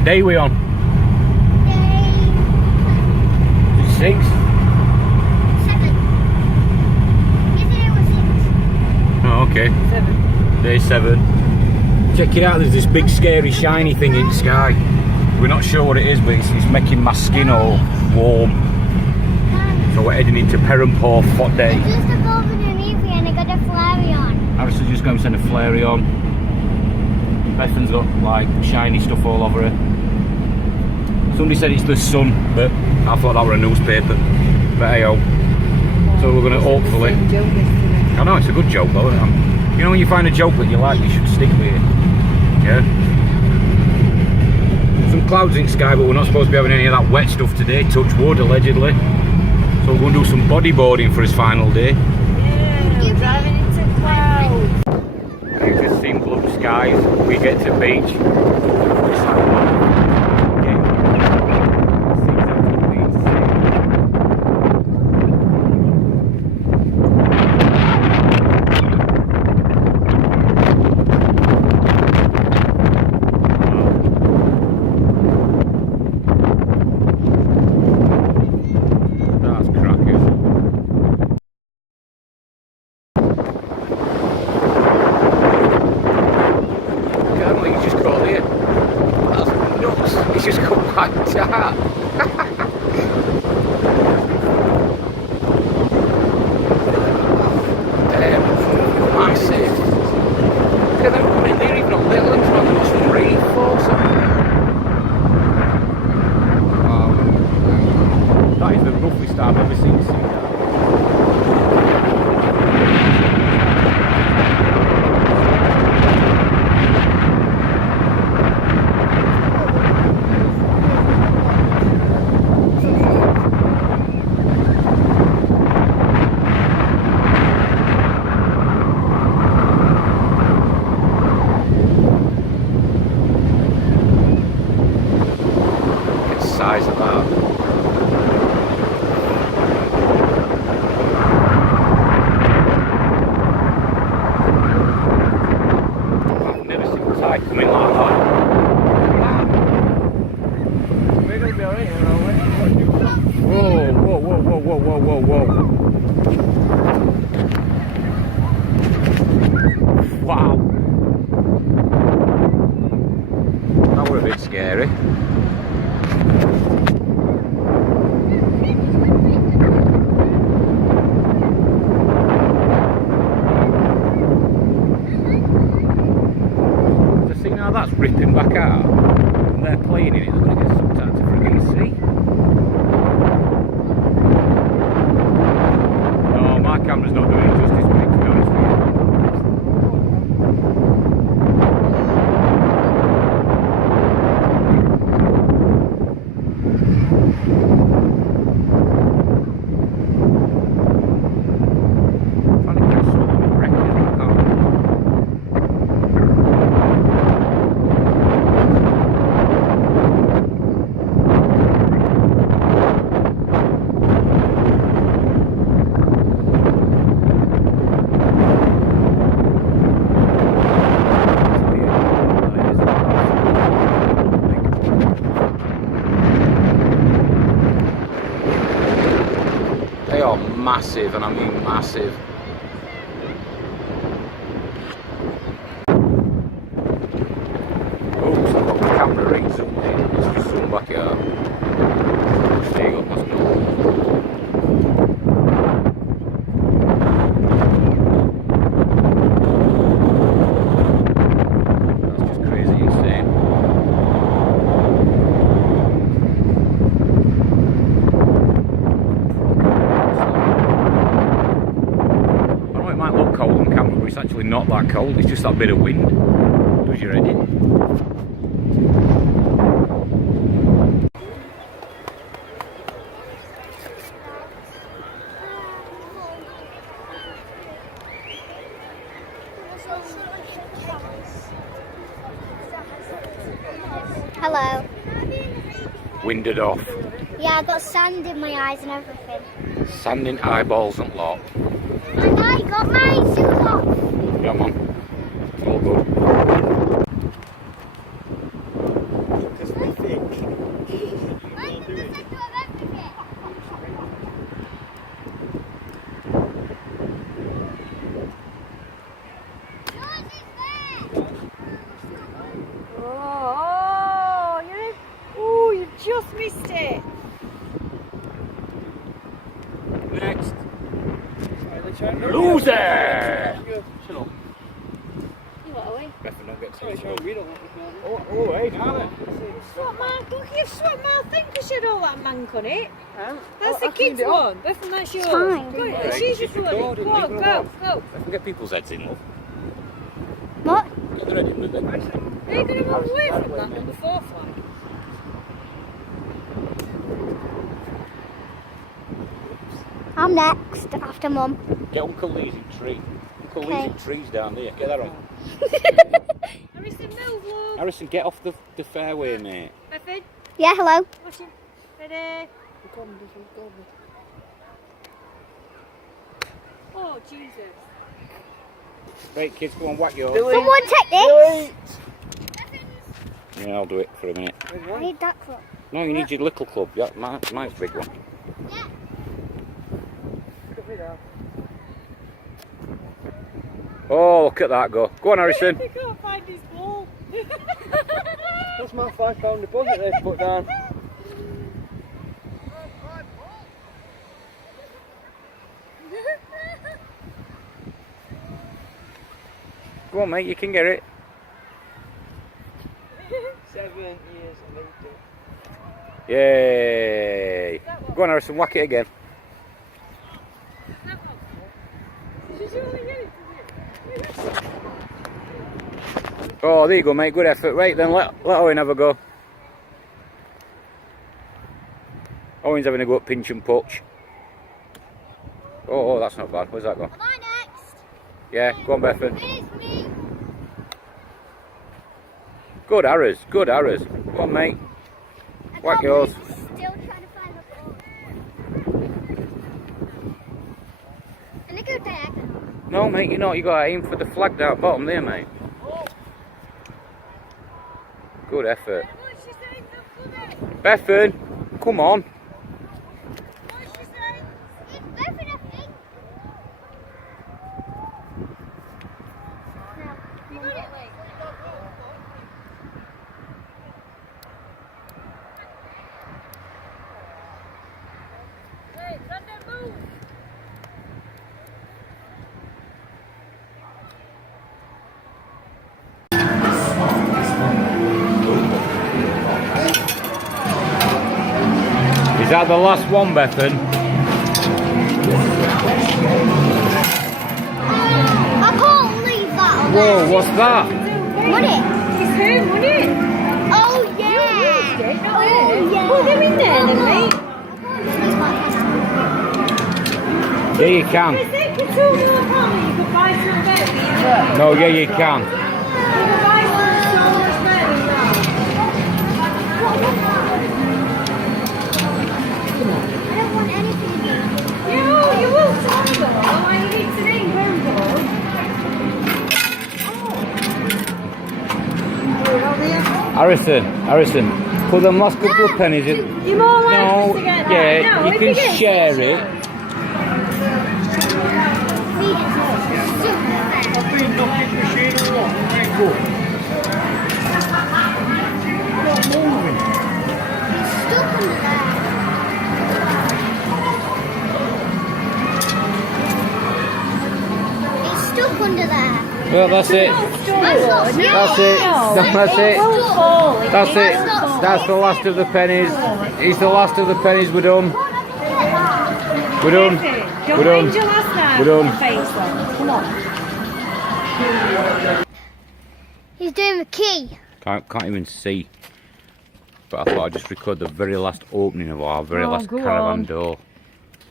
What day are we on? Day 6? 7. Yesterday was 6. Oh, okay. 7. Day 7. Check it out, there's this big scary shiny thing in the sky. We're not sure what it is, but it's making my skin all warm. So we're heading into Perranporth. What day? I just took over the newquay and I got a flurry on. Harrison's just going to send a flary on. Bethan's got like shiny stuff all over her. Somebody said it's the sun, but I thought that were a newspaper. But hey, so we're going to hopefully. I know, it's a good joke though. You know when you find a joke that you like, you should stick with it. Yeah. Some clouds in the sky, but we're not supposed to be having any of that wet stuff today. Touch wood, allegedly. So we're going to do some bodyboarding for his final day. Yeah, we're driving into clouds. We've just seen blue skies. We get to beach. It's just come like that. Massive. Look at them coming, they're even not little, it's not got some reinforce on there. That is the roughest I've ever seen sea down. Size of that. I've never seen the tide coming like that. We're going to be alright here, aren't we? Whoa, whoa, whoa, whoa, whoa, whoa, whoa, whoa. Wow. That were a bit scary. Now that's ripping back out and they're playing in it, they're going to get sucked out to friggin' sea. No, my camera's not doing it justice, mate, to be honest with you. They are massive, and I mean massive. Oops, I've got the camera ring zoomed in. It's just zoomed back out. There you go, that's good. That's just crazy insane. It might look cold on camera, but it's actually not that cold, it's just that bit of wind. Does your head in. Hello. Winded off. Yeah, I got sand in my eyes and everything. Sand in eyeballs and lot. And I got my shoes off. Yeah, man. It's all good. Because we Oh, hey, Darling. Swap my, look, you've swapped my thing because you know that man on it. Huh? That's Oh, the kids' one. Bethan, that's yours. fine. Go, Alright, she's she's recording. recording, Go on, leave her go, alone. go. I can get people's heads in, love. What? Get the ready, look. Are you going to move away from that number 4 flag? I'm next after Mum. Get Uncle Lee's in tree. Uncle Okay. Lee's in trees down there. Get that on. Harrison, move, love. Harrison, get off the fairway, mate. Bethan, Yeah, hello. watch him. Ready? Oh, Jesus. Right, kids, go on, whack yours. Someone take this. Yeah, I'll do it for a minute. I need that club. No, you need your little club. Yeah, mine's a big one. Yeah. Oh, look at that go. Go on, Harrison. He can't find his ball. That's my £5 deposit they've put down. Go on, mate, you can get it. 7 years later. Yay. Go on, Harrison, whack it again. Oh, there you go, mate. Good effort. Right, then let Owen have a go. Owen's having a go at pinch and punch. Oh, that's not bad. Where's that gone? Am I next? Yeah, go on, Bethan. It's me. Good arrows. Good arrows. Go on, mate. Whack yours. Still trying to find the ball. And I go diagonal. No, mate, you're not. You got to aim for the flag down bottom there, mate. Good effort. Bethan, come on. It's Bethan, I think. Is that the last one, Bethan? I can't leave that on Whoa, there. what's that? Money. It's him, wasn't it? Oh, yeah. Oh, yeah. Put them in there then, mate. Yeah, you can. Is it for £2 you could buy some better for your work? No, yeah, you can. You could buy some so much better than that. I don't want anything. You will try though. All you need to name Grandpa. Harrison, put them last couple of pennies in. You're more likely No, to get that. yeah, No, you if can get share such it. a- I've been knocking machine a lot. Ain't good. Not moving. Stuck under there. It's stuck under there. Well, that's it. That's not That's it. That's it. That's it. That's the last of the pennies. It's the last of the pennies. We're done. We're done. We're done. We're done. Come on. He's doing the key. Can't even see. But I thought I'd just record the very last opening of our very last go caravan on. door.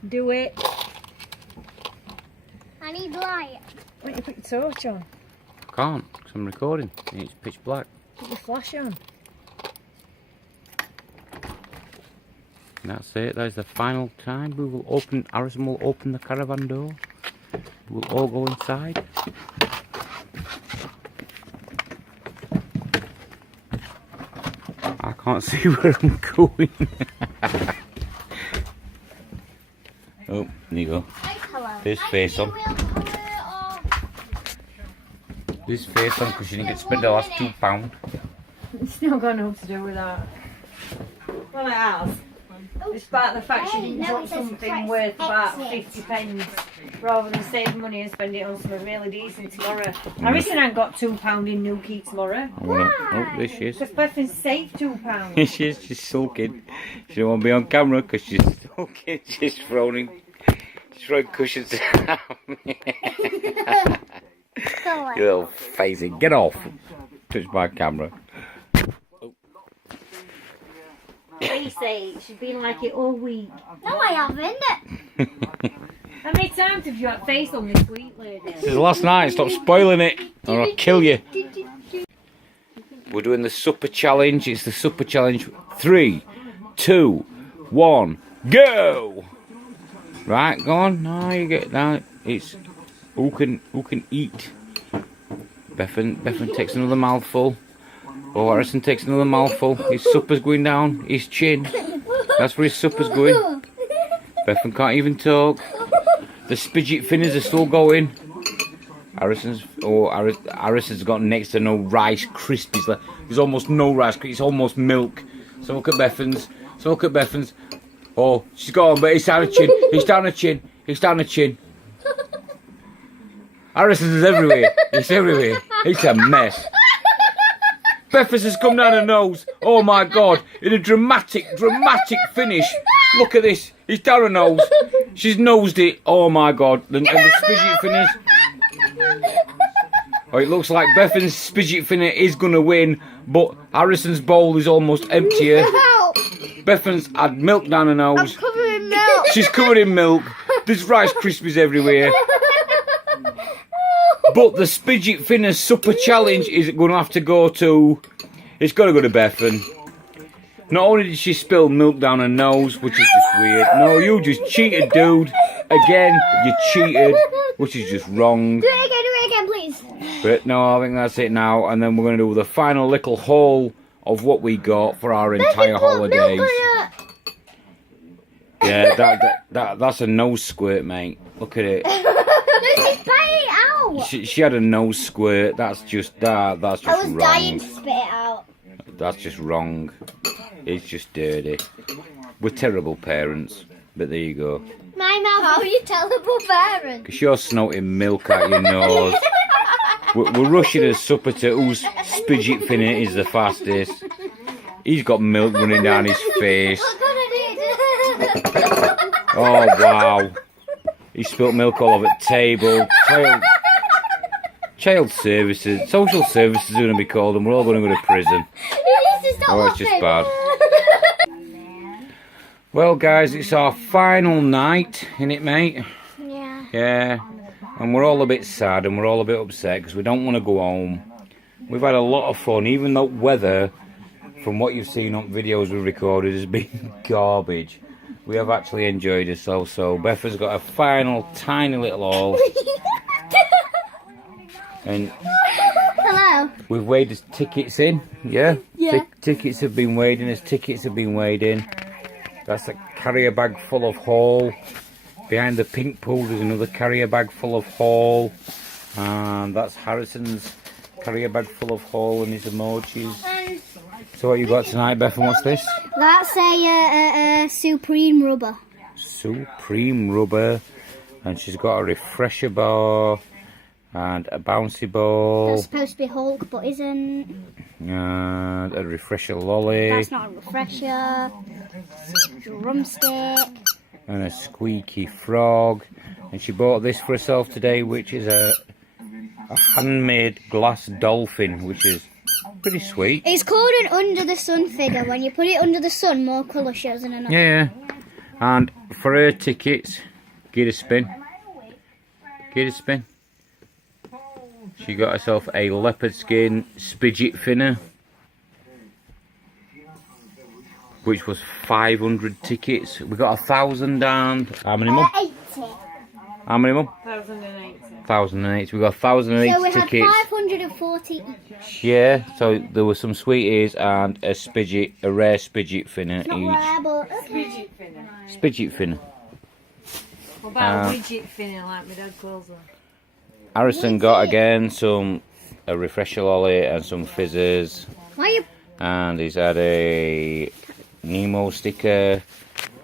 Do it. I need light. Why don't you put your torch on? I can't, because I'm recording. And it's pitch black. Put your flash on. And that's it. That is the final time. We will open. Harrison will open the caravan door. We'll all go inside. I can't see where I'm going. Oh, there you go. Hello. There's face on. There's face on because you didn't get to spend the last £2. It's still got nothing to do with that. Well, it has. Despite the fact she didn't No, drop it says something press worth about exit. 50 pence. rather than save money and spend it on something really decent tomorrow. Harrison ain't got £2 in newquay tomorrow. Oh, there she is. Because Bethan's saved £2. She's sulking. She don't want to be on camera because she's sulking. She's throwing cushions at me. Go on. You little facey, get off. Touch my camera. Face it, she's been like it all week. No, I haven't. How many times have you had face on this week, lady? This is last night, stop spoiling it or I'll kill you. We're doing the supper challenge. It's the supper challenge. 3, 2, 1, go! Right, go on. No, you get that. It's who can eat. Bethan takes another mouthful. Oh, Harrison takes another mouthful. His supper's going down his chin. That's where his supper's going. Bethan can't even talk. The spidget finners are still going. Harrison's got next to no Rice Krispies left. There's almost no Rice Krispies. It's almost milk. So look at Bethan's. Oh, she's gone, but it's down her chin. It's down her chin. It's down her chin. Harrison's is everywhere. It's everywhere. It's a mess. Bethan's has come down her nose. Oh my God! In a dramatic finish. Look at this. It's down her nose. She's nosed it. Oh my God! And the spidget finners. Oh, it looks like Bethan's spidget finner is gonna win, but Harrison's bowl is almost emptier. Bethan's had milk down her nose. I'm covered in milk. She's covered in milk. There's Rice Krispies everywhere. But the spidget finner supper challenge is going to have to go to... It's got to go to Bethan. Not only did she spill milk down her nose, which is just weird. No, you just cheated, dude. Again, you cheated, which is just wrong. Do it again, please. But no, I think that's it now. And then we're going to do the final little haul of what we got for our entire holidays. Yeah, that's a nose squirt, mate. Look at it. Lucy's biting it out. She had a nose squirt. That's just wrong. I was dying to spit it out. That's just wrong. It's just dirty. We're terrible parents, but there you go. My mouth. How are you terrible parent? Because you're snorting milk out your nose. We're rushing a supper to whose spidget finner is the fastest. He's got milk running down his face. Oh wow. He spilt milk all over the table. Child services, social services are going to be called, and we're all going to go to prison. Oh, it's just bad. Well, guys, it's our final night, innit, mate? Yeah. Yeah. And we're all a bit sad and we're all a bit upset because we don't want to go home. We've had a lot of fun, even though weather, from what you've seen on videos we've recorded, has been garbage. We have actually enjoyed ourselves. So Bethan's got a final tiny little haul. And hello. we've weighed his tickets in, yeah? Yeah. Tickets have been weighed in, his tickets have been weighed in. That's a carrier bag full of haul. Behind the pink pool there's another carrier bag full of haul. And that's Harrison's carrier bag full of haul and his emojis. So what you got tonight, Bethan? What's this? That's a Supreme rubber. Supreme rubber. And she's got a refresher bar and a bouncy ball. That's supposed to be Hulk, but isn't. And a refresher lolly. That's not a refresher. Drumstick. And a squeaky frog. And she bought this for herself today, which is a handmade glass dolphin, which is pretty sweet. It's called an under the sun figure. When you put it under the sun, more colour shows in another. Yeah. And for her tickets, get a spin. Get a spin. She got herself a leopard skin spidget finner, which was 500 tickets. We got 1,000 and how many, Mum? 80. How many, Mum? 1,080. 1,080. We got 1,080 So we had tickets. 540 each. Yeah. So there were some sweeties and a rare spidget finner Not each. rare, but Midget finner. Spidget finner. What about a midget finner like my dad calls them? Harrison got again a refresher lolly and some fizzers. why are you? And he's had a Nemo sticker,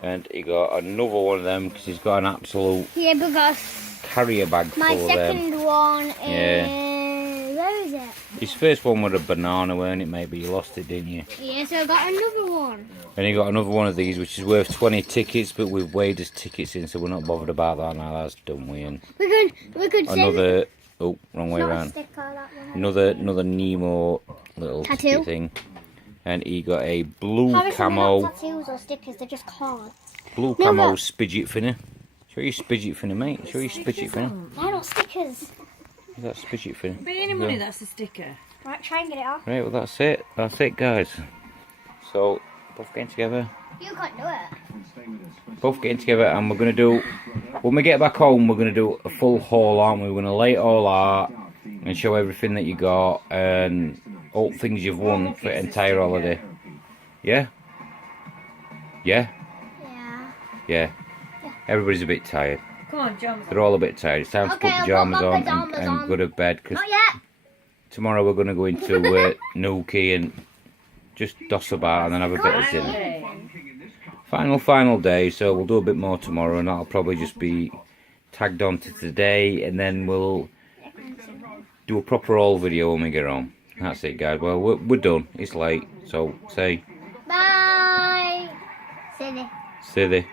and he got another one of them because he's got an absolute Yeah, because carrier bag full My of them. second one is... Yeah. Where is it? His first one was a banana, weren't it, mate? But you lost it, didn't you? Yeah, so I got another one. And you got another one of these, which is worth 20 tickets, but we've weighed his tickets in, so we're not bothered about that now. That's done, we. And We could send another... Oh, wrong way not a around. sticker, that one. Another Nemo little Tattoo? sticky thing. And he got a blue Harrison, they're camo... not tattoos or stickers, they're just cards. Blue No, camo but- spidget finner. Show you spidget finner, mate. Show you spidget finner. They're not stickers. Is that spidget finner? Pay any money, that's a sticker. Right, try and get it off. Right, well that's it. That's it, guys. So, both getting together. You can't do it. Both getting together, and we're going to do... When we get back home, we're going to do a full haul, aren't we? We're going to lay it all out and show everything that you got and all things you've won for the entire holiday. Yeah? Yeah? Yeah. Yeah. Everybody's a bit tired. Come on, John. They're all a bit tired. It's time to Okay, put I'll put pyjamas my on pyjamas and on. go to bed, because Not yet. tomorrow we're going to go into newquay and just doss about and then have a bit of dinner. Final day, so we'll do a bit more tomorrow, and that'll probably just be tagged on to today, and then we'll do a proper haul video when we get home. That's it, guys. Well, we're done. It's late, so say... Bye. Silly. Silly.